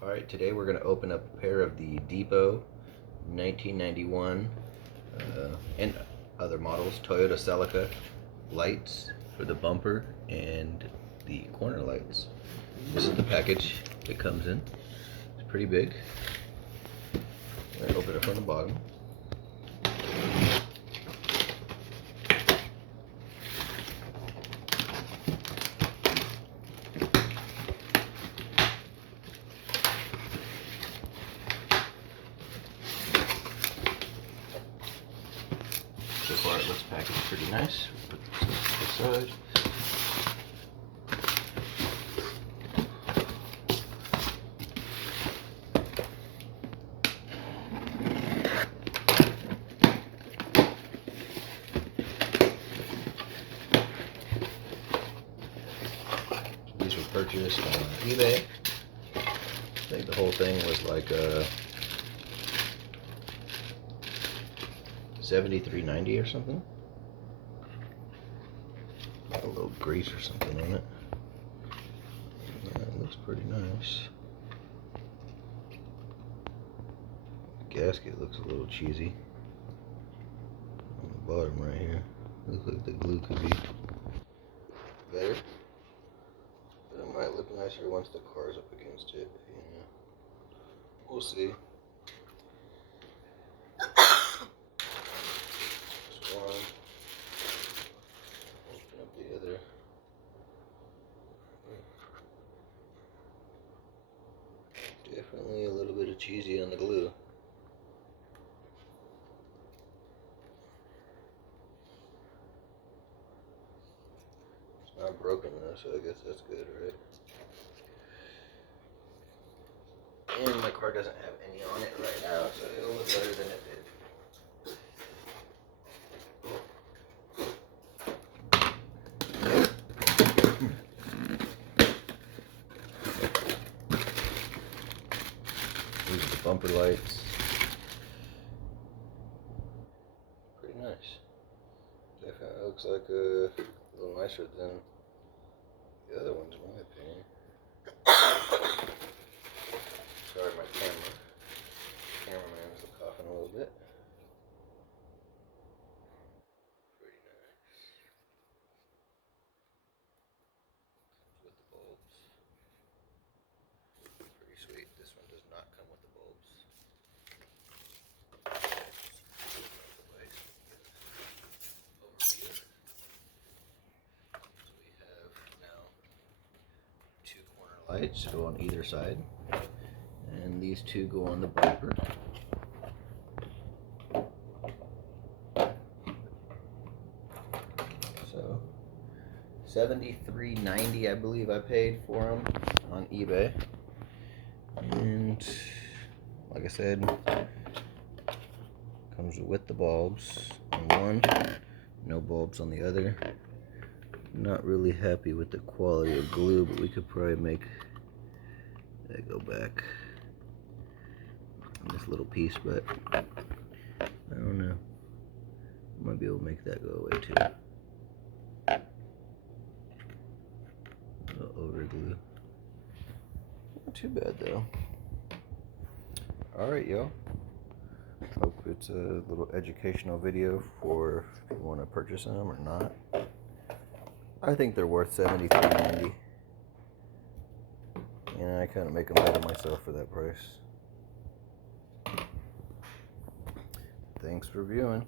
Alright, today we're going to open up a pair of the DEPO 1991 and other models Toyota Celica lights for the bumper and the corner lights. This is the package it comes in. It's pretty big. I'm going to open it from the bottom. So far it looks packaged pretty nice. Put this to the side. These were purchased on eBay. I think the whole thing was like $73.90 or something. Got a little grease or something on it. Yeah, it looks pretty nice. The gasket looks a little cheesy on the bottom right here. Looks like the glue could be better, but it might look nicer once the car's up against it. You know, we'll see. Just one. Open up the other. Definitely a little bit of cheesy on the glue. It's not broken though, so I guess that's good, right? And my car doesn't have any on it right now, so it'll look better than it did. These are the bumper lights. Pretty nice. Definitely looks like a little nicer than the other ones, in my opinion. Sorry, my cameraman's coughing a little bit. Pretty nice. Comes with the bulbs. Pretty sweet. This one does not come with the bulbs. Overview. So we have now two corner lights go on either side, and these two go on the bumper. So $73.90 I believe I paid for them on eBay, and like I said, comes with the bulbs on one, no bulbs on the other. Not really happy with the quality of glue, but we could probably make that go back on this little piece, but I don't know. Might be able to make that go away too. A little over glue. Not too bad though. Alright, y'all. Hope it's a little educational video for if you want to purchase them or not. I think they're worth $73.90. And I kind of make them out of myself for that price. Thanks for viewing.